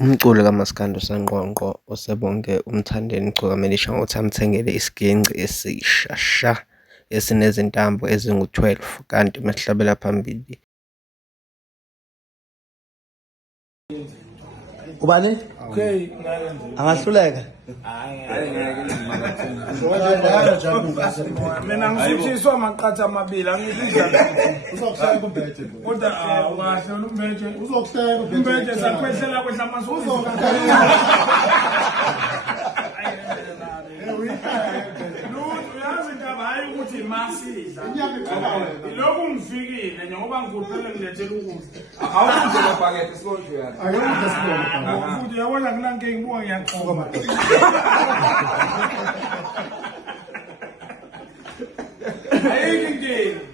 Umculo kaMaskandi uSangqongqo osebonge umthandeni Gcokamanisha ngokuthi amthengele isiginci esisha sha esinezintambo ezingu-12 kanti masihlabela phambili Ubani? Okay, Angahluleka. mina ngisuthiswa amaqatha amabili angibiza Uzokuhleka kumbethe. kodwa kahle umbethe Uzokuhleka umbethe sakwehlela kwehla amasuku uyazi indaba hayi ukuthi imasidla ilokhu ngifikile njengoba ngiguqele ngilethela ukudla Akekho futhi uyabona kulanke ngibuka ngiyaqoka ayikho inkinga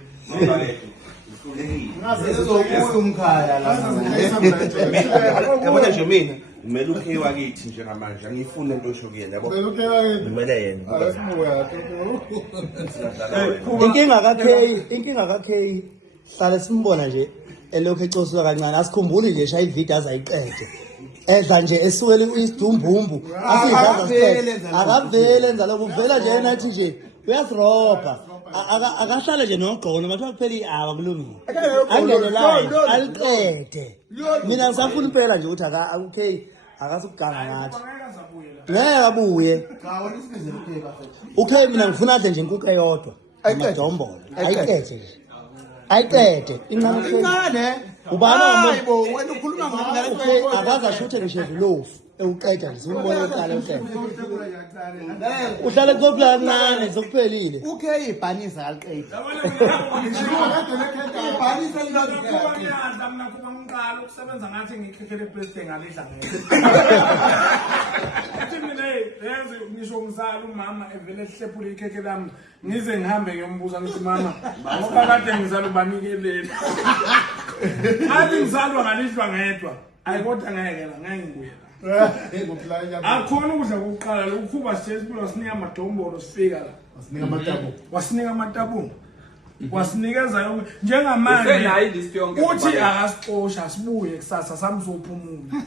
Esumkhaya la. Yabona nje mina ngimele ukhe wakithi njengamanje angifuni lento osho kuyena yabo ngimele yena Inkinga kaKay hlale simbona nje elokho ecosula kancane asikhumbuli nje shaya ivideo azayiqede edla nje esukela isidumbumbu akavele enza lokho uvela nje enathi nje uyasirobha akahlale nje noGqono bathiwa kuphela iawa kulungile angene live aliqede mina ngisafuna impela nje ukuthi okay akasukuganga ngathi ngeke abuye okay mina ngifuna adle nje inkukhu eyodwa amadombolo ayiqede incane ubani hayibo wena ukhuluma ngani okay akaza shuthe ngisho ilofu ewuqeda nje simbona eqala uqeda uhlale kopla kancane zokuphelile ukhe ibhanisa aliqedi. ibhanisa linakuba ngiyadla mina kuba ngiqala ukusebenza ngathi ngikhekhele iplate ngalidla ngeke athi mina yazi ngisho ngizala umama evele ehlephula ikhekhe lami ngize ngihambe ngiyombuza ngithi mama ngoba kade ngizala ubanikelele athi ngizalwa ngalidlwa ngedwa ayikodwa ngayekela ngayengibuyela akhona ukudla kokuqala lokhuba sesibula sinika amadombolo sifika la wasinika amatabu wasinikeza njengamanje uthi akasixosha asibuye kusasa samzophumula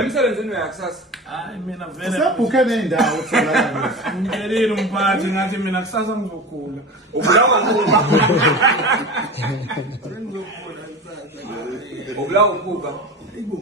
emsebenzini uyakusasa hayi mina vele Sebhuke nendawo utholakala. ngiyelile umphathi ngathi mina kusasa ngizogula ubulawa ngikuba ngizogula ubulawa ukuba ibo